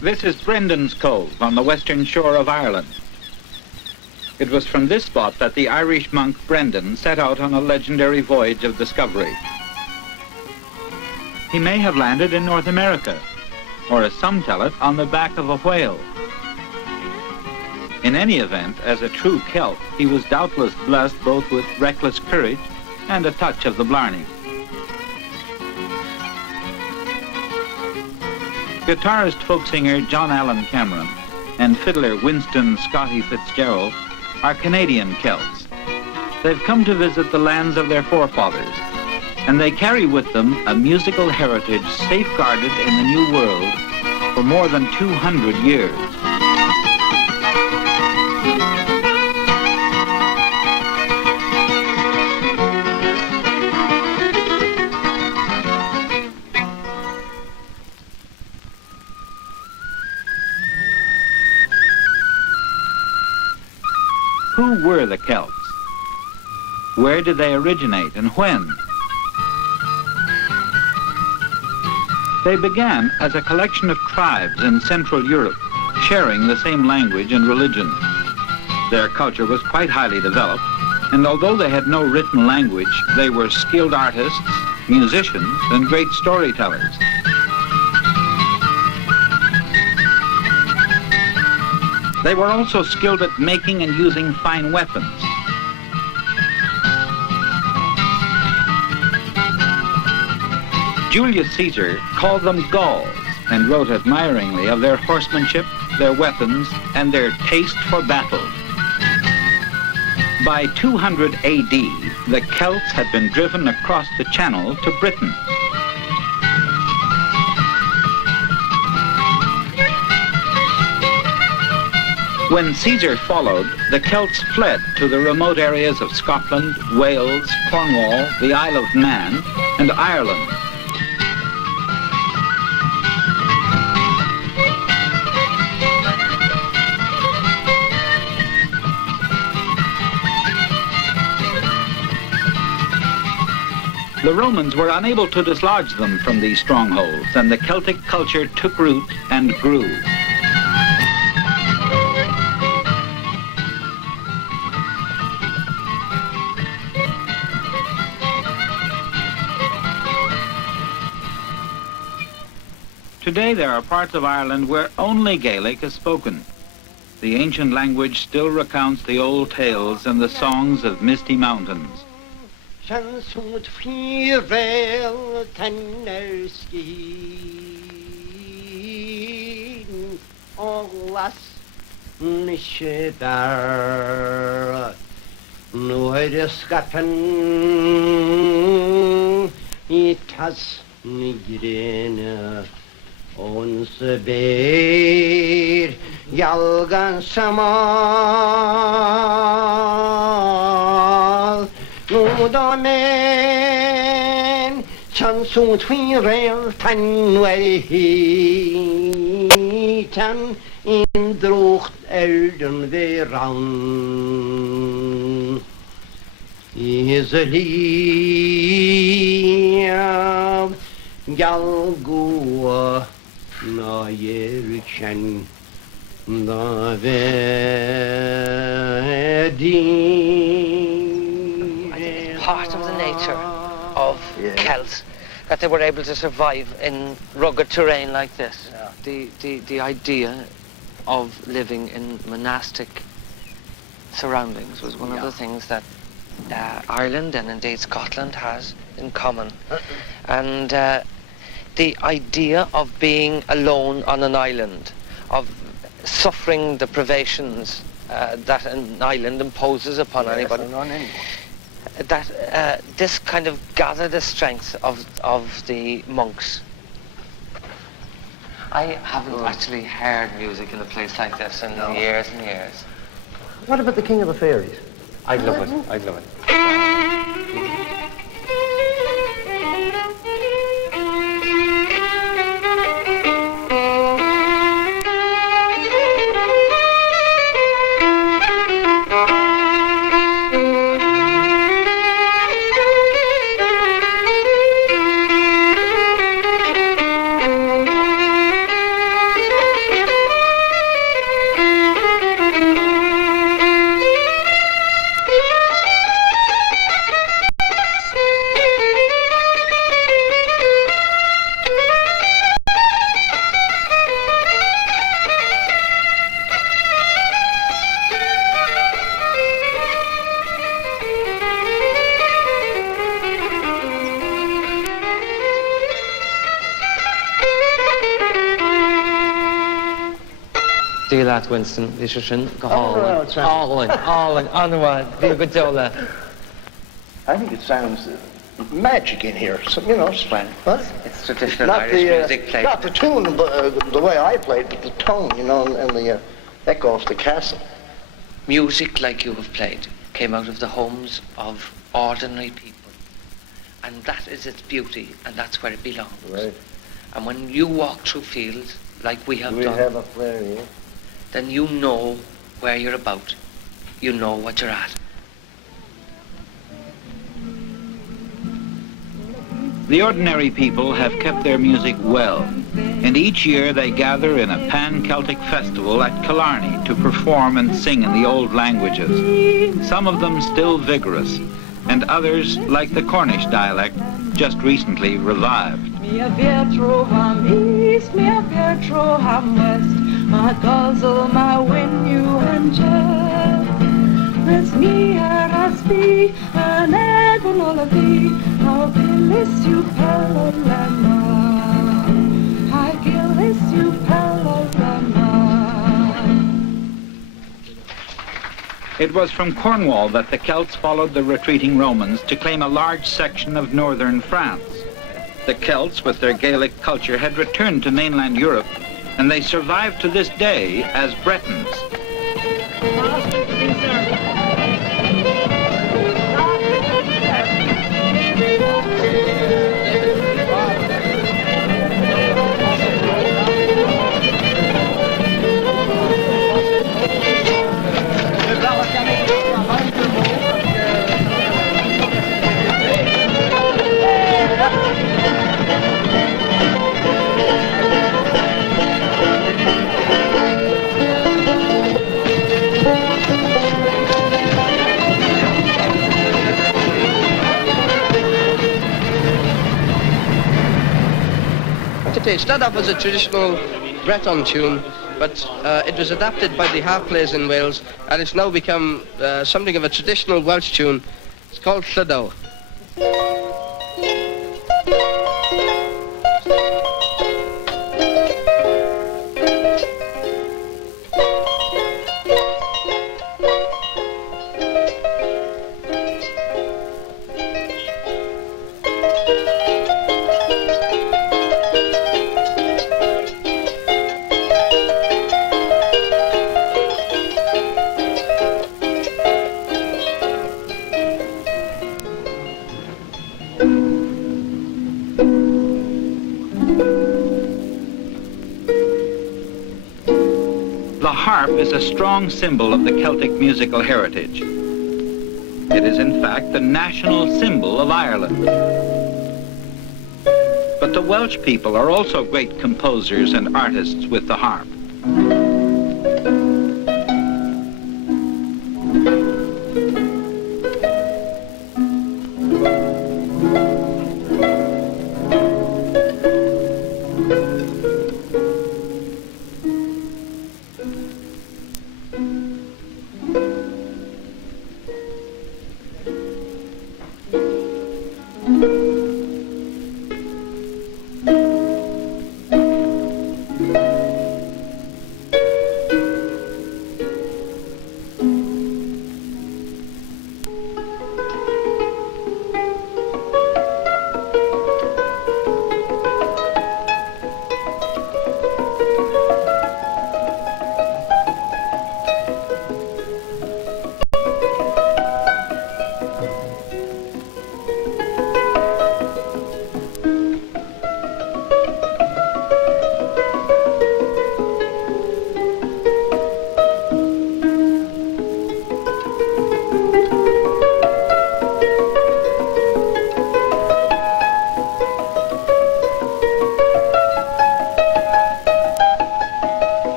This is Brendan's Cove on the western shore of Ireland. It was from this spot that the Irish monk Brendan set out on a legendary voyage of discovery. He may have landed in North America, or as some tell it, on the back of a whale. In any event, as a true Celt, he was doubtless blessed both with reckless courage and a touch of the blarney. Guitarist folk singer John Allen Cameron and fiddler Winston Scotty Fitzgerald are Canadian Celts. They've come to visit the lands of their forefathers, and they carry with them a musical heritage safeguarded in the New World for more than 200 years. Who were the Celts? Where did they originate and when? They began as a collection of tribes in Central Europe, sharing the same language and religion. Their culture was quite highly developed, and although they had no written language, they were skilled artists, musicians, and great storytellers. They were also skilled at making and using fine weapons. Julius Caesar called them Gauls and wrote admiringly of their horsemanship, their weapons, and their taste for battle. By 200 AD, the Celts had been driven across the Channel to Britain. When Caesar followed, the Celts fled to the remote areas of Scotland, Wales, Cornwall, the Isle of Man, and Ireland. The Romans were unable to dislodge them from these strongholds, and the Celtic culture took root and grew. Today there are parts of Ireland where only Gaelic is spoken. The ancient language still recounts the old tales and the songs of misty mountains. Ons beer jalgan samal nu da men chanson twirel tanwei tan in drocht elden weer aan is a lief jalgoa na yerchen da vedin. Part of the nature of Celts that they were able to survive in rugged terrain like this. Yeah. The idea of living in monastic surroundings was one of the things that Ireland and indeed Scotland has in common. And the idea of being alone on an island, of suffering the privations that an island imposes upon anybody, that this kind of gathered the strength of the monks. I haven't actually heard music in a place like this in years and years. What about the King of the Fairies? I'd love it. I'd love it. Dílat Winston, Vishishin, no, it's Allen, Onward, be a good dola. I think it sounds magic in here. So, you know, it's Well, What? it's traditional Not Irish the music played. not the tune, but the way I played, but the tone, you know, and the echo of the castle. Music like you have played came out of the homes of ordinary people. And that is its beauty, and that's where it belongs. Right. And when you walk through fields like we have We done, have a flare here. then you know where you're about. You know what you're at. The ordinary people have kept their music well, and each year they gather in a pan-Celtic festival at Killarney to perform and sing in the old languages, some of them still vigorous, and others, like the Cornish dialect, just recently revived. Mia Beartroham East, Mia Beartroham West, my guzzle, my win, you and Jeff. There's me, Raspi, and Evan Olavi, how Gillis you Pelolema, how Gillis you Pelolema. It was from Cornwall that the Celts followed the retreating Romans to claim a large section of northern France. The Celts, with their Gaelic culture, had returned to mainland Europe, and they survive to this day as Bretons. It started off as a traditional Breton tune, but it was adapted by the harp players in Wales, and it's now become something of a traditional Welsh tune. It's called Llydaw. The harp is a strong symbol of the Celtic musical heritage. It is in fact the national symbol of Ireland. But the Welsh people are also great composers and artists with the harp.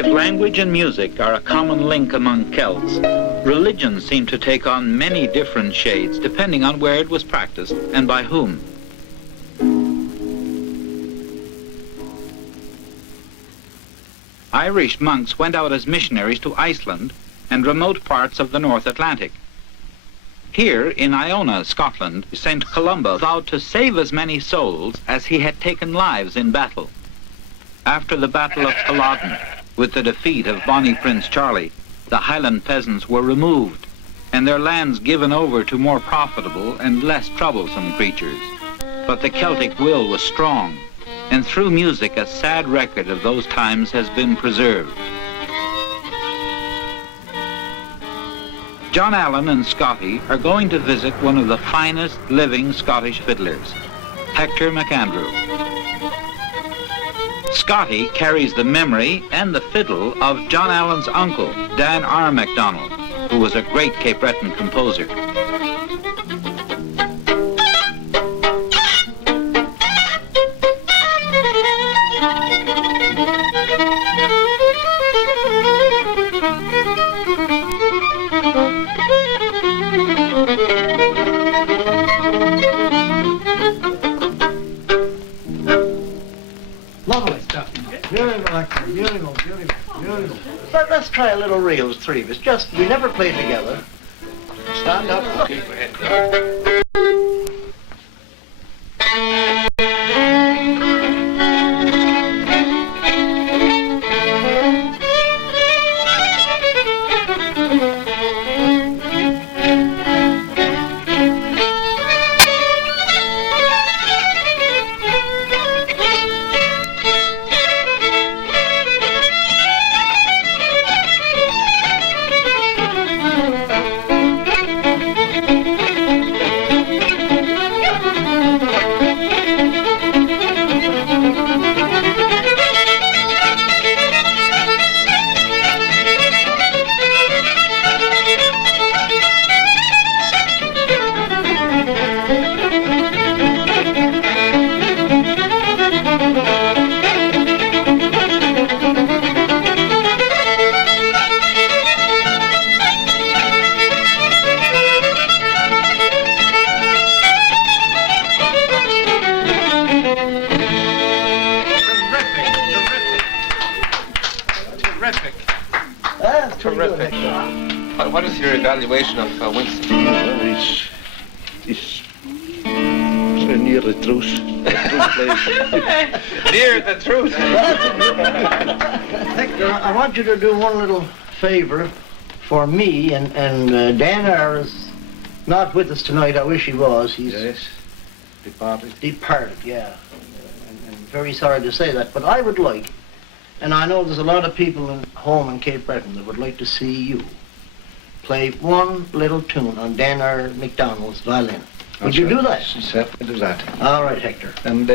If language and music are a common link among Celts, religion seemed to take on many different shades depending on where it was practiced and by whom. Irish monks went out as missionaries to Iceland and remote parts of the North Atlantic. Here in Iona, Scotland, St. Columba vowed to save as many souls as he had taken lives in battle. After the Battle of Culloden, with the defeat of Bonnie Prince Charlie, the Highland peasants were removed and their lands given over to more profitable and less troublesome creatures. But the Celtic will was strong, and through music a sad record of those times has been preserved. John Allen and Scotty are going to visit one of the finest living Scottish fiddlers, Hector MacAndrew. Scotty carries the memory and the fiddle of John Allen's uncle, Dan R. MacDonald, who was a great Cape Breton composer. Lovely stuff. Beautiful, Hector. Beautiful, beautiful, beautiful. Let's try a little reels, three of us. Just, we never played together. Stand up. Keep your head down. Terrific. What is your evaluation of Winston? Well, he's near the truth. Near the truth. Hector, I want you to do one little favor for me, and Dan R. is not with us tonight. I wish he was. He's Departed. departed, yeah. And very sorry to say that, but I would like, and I know there's a lot of people home in Cape Breton that would like to see you play one little tune on Dan R. MacDonald's violin. Would you do that? Certainly do that. All right, Hector. And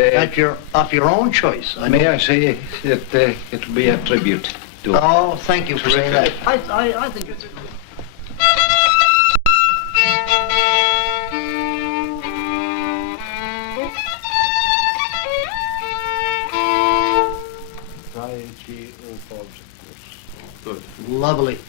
Of your own choice. may I say that it will be a tribute to Oh, thank you for saying that. I think it's good. Good. Lovely.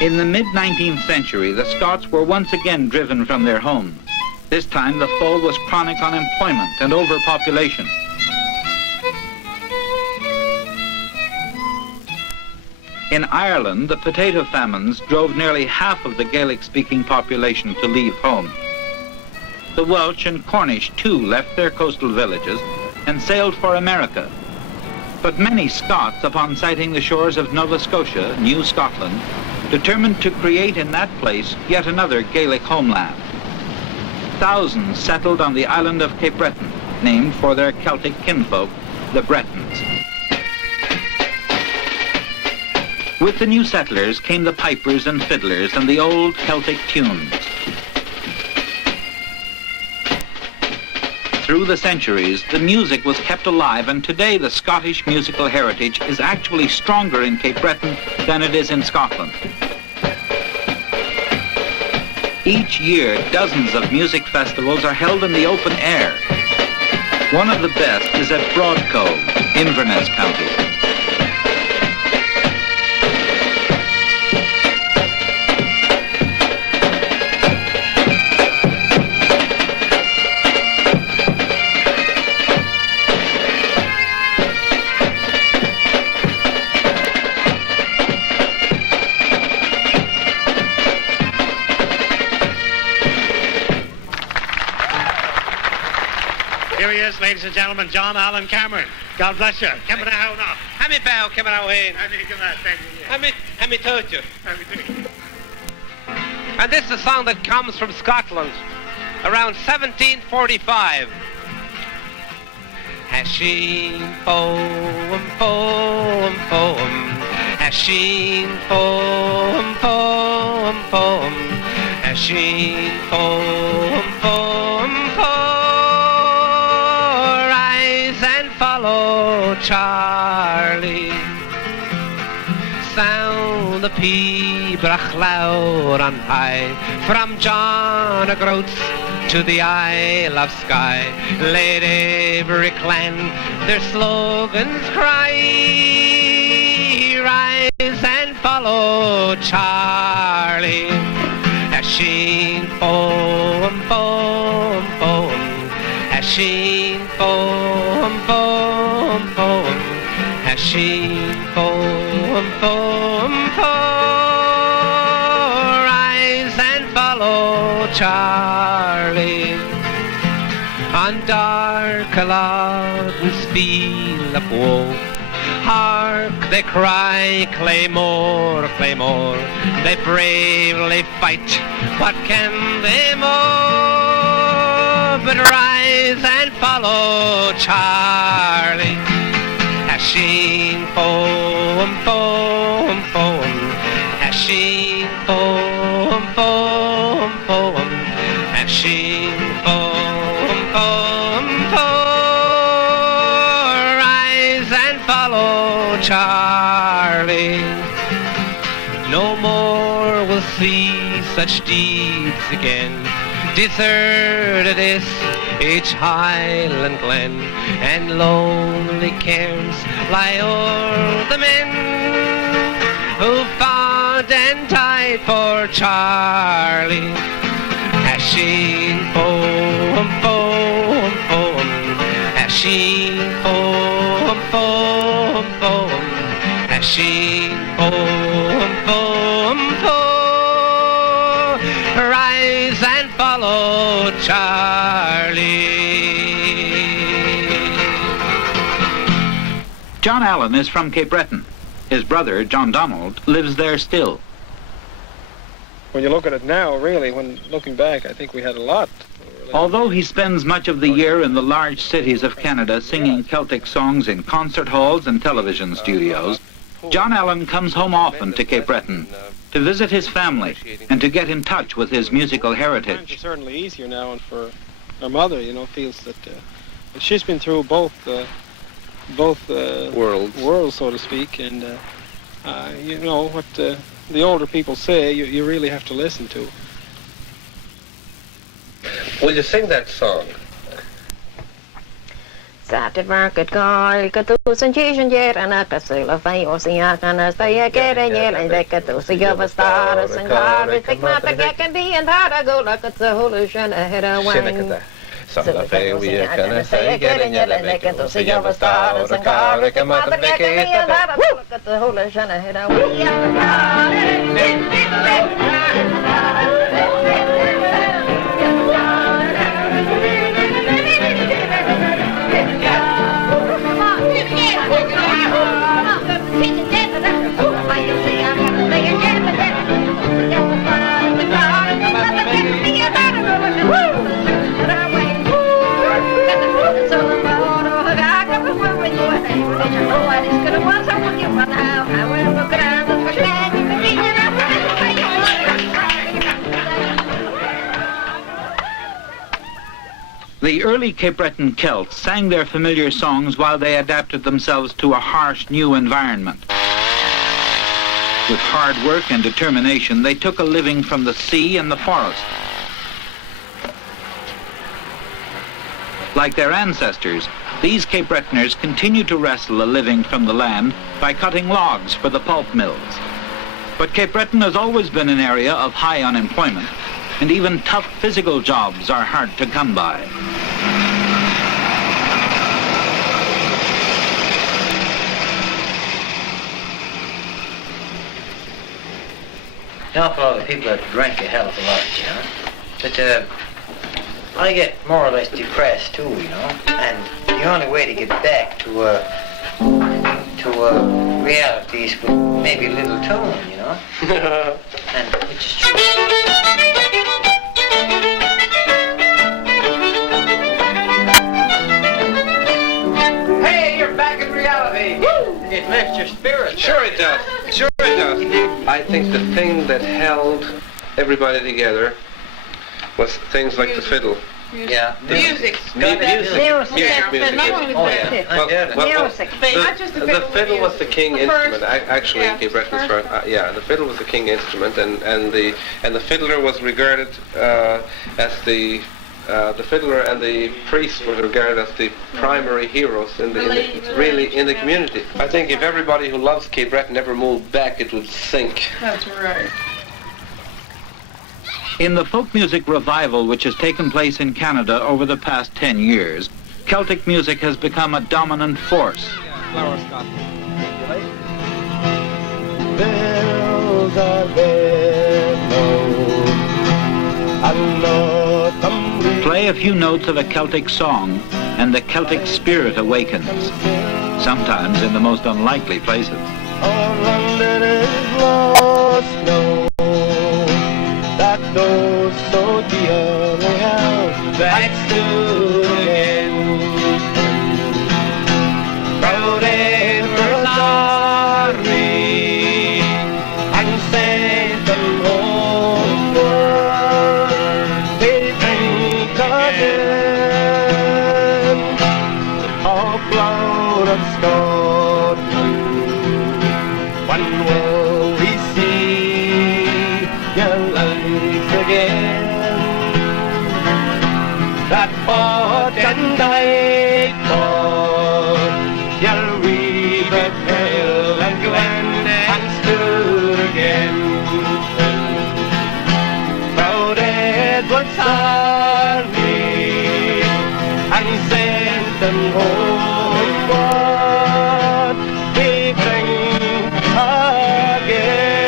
In the mid-19th century, the Scots were once again driven from their homes. This time, the foe was chronic unemployment and overpopulation. In Ireland, the potato famines drove nearly half of the Gaelic-speaking population to leave home. The Welsh and Cornish, too, left their coastal villages and sailed for America. But many Scots, upon sighting the shores of Nova Scotia, New Scotland, determined to create in that place yet another Gaelic homeland. Thousands settled on the island of Cape Breton, named for their Celtic kinfolk, the Bretons. With the new settlers came the pipers and fiddlers and the old Celtic tunes. Through the centuries, the music was kept alive, and today the Scottish musical heritage is actually stronger in Cape Breton than it is in Scotland. Each year, dozens of music festivals are held in the open air. One of the best is at Broadcove, Inverness County. Here he is, ladies and gentlemen, John Allen Cameron. God bless you. Come now. Hammy bow, come away. Hammy told you. And this is a song that comes from Scotland around 1745. Hasheen poem, poem, poem. Hasheen poem, poem, poem. Hasheen poem, poem, poem. Rise and follow Charlie. Sound the pibroch loud on high, from John O'Groats to the Isle of Skye. Let every clan their slogans cry. Rise and follow Charlie. Hasheen poem, poem, poem. Hasheen poem, poem, poem. Hasheen poem, poem, poem. Rise and follow Charlie. On dark Culloden's field of woe, hark, they cry, Claymore, Claymore. They bravely fight, what can they more? But rise and follow Charlie. Hasheen poem, poem, poem. Hasheen poem, poem, poem. Hasheen poem, poem, poem. Rise and follow Charlie. No more will see such deeds again. Deserted is each highland glen, and lonely cairns lie o'er the men who fought and died for Charlie. Hasheen poem, poem, poem. Hasheen poem, poem, poem. Hasheen poem, poem, poem. Rise and follow Charlie. John Allen is from Cape Breton. His brother, John Donald, lives there still. When you look at it now, really, when looking back, I think we had a lot. Although he spends much of the year in the large cities of Canada singing Celtic songs in concert halls and television studios, John Allen comes home often to Cape Breton to visit his family and to get in touch with his musical heritage. It's certainly easier now, and for our mother, feels that she's been through both worlds, so to speak, and what the older people say, you really have to listen to. Will you sing that song? Saturday market call, Catus and Cheese and Jet and a castle of Ocean and a stay again and yell and they Catus of a stars and cars, take not a candy and how to go like it's a whole ocean ahead of wine. So the fair we can say again and yell and they Catus of a stars and cars, take not a candy and how to go like it's a whole ocean ahead of wine. The early Cape Breton Celts sang their familiar songs while they adapted themselves to a harsh new environment. With hard work and determination, they took a living from the sea and the forest. Like their ancestors, these Cape Bretoners continue to wrestle a living from the land by cutting logs for the pulp mills. But Cape Breton has always been an area of high unemployment, and even tough physical jobs are hard to come by. An awful lot of people that drink a hell of a lot, you know. But I get more or less depressed too, you know. And the only way to get back to reality is with maybe a little tune, you know. And which is true. Hey, you're back in reality. It lifts your spirits. Sure it does. Sure it does. I think the thing that held everybody together was things like the fiddle. Yeah. Music. Music. Music. Oh, yeah. Music. The fiddle was the king instrument. Actually, Cape Breton's first. The fiddle was the king instrument, and the fiddler was regarded as the fiddler and the priest were regarded as the primary heroes in the community. I think if everybody who loves Cape Breton ever moved back, it would sink. That's right. In the folk music revival which has taken place in Canada over the past 10 years, Celtic music has become a dominant force. Bells are there now. Play a few notes of a Celtic song, and the Celtic spirit awakens, sometimes in the most unlikely places. Our London is lost now. That knows so dearly how that stood again. Proud ever sorry, and sent them homeward. They think again of blood of Scotland. When will we see your life again? That fought and died for your weaver hill and glen and stood again. Proud Edward's army and sent them homeward. They think again.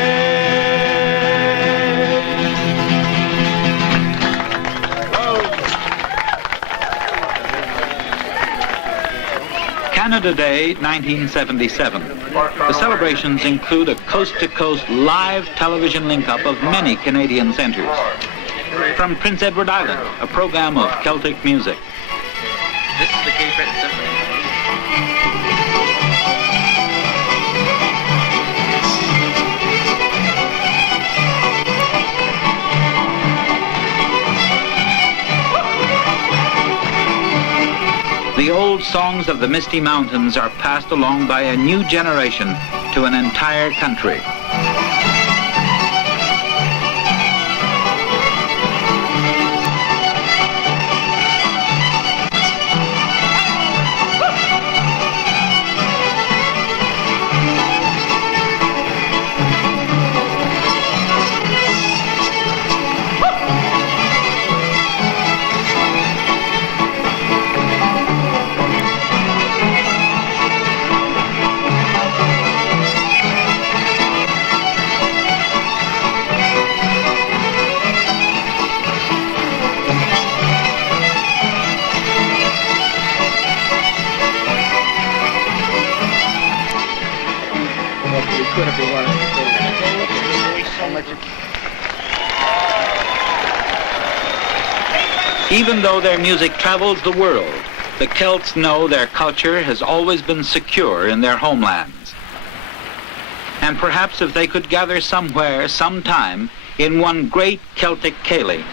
Canada Day 1977. The celebrations include a coast-to-coast live television link-up of many Canadian centres. From Prince Edward Island, a program of Celtic music. This is the Cape Breton Symphony. The old songs of the Misty Mountains are passed along by a new generation to an entire country. Even though their music travels the world, the Celts know their culture has always been secure in their homelands. And perhaps if they could gather somewhere, sometime, in one great Celtic ceilidh,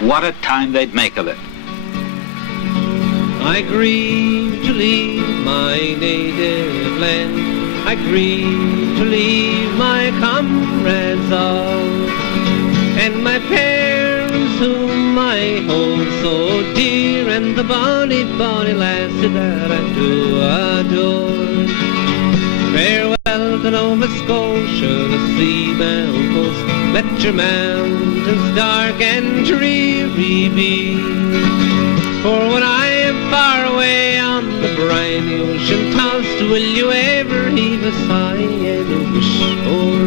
what a time they'd make of it. I grieve to leave my native land. I grieve to leave my comrades all, and my parents whom I hold so dear, and the bonny, bonny lassie that I do adore. Farewell to Nova Scotia, the sea-bound coast. Let your mountains dark and dreary be, for when I am far away on the briny ocean tossed, will you ever heave a sigh and a wish for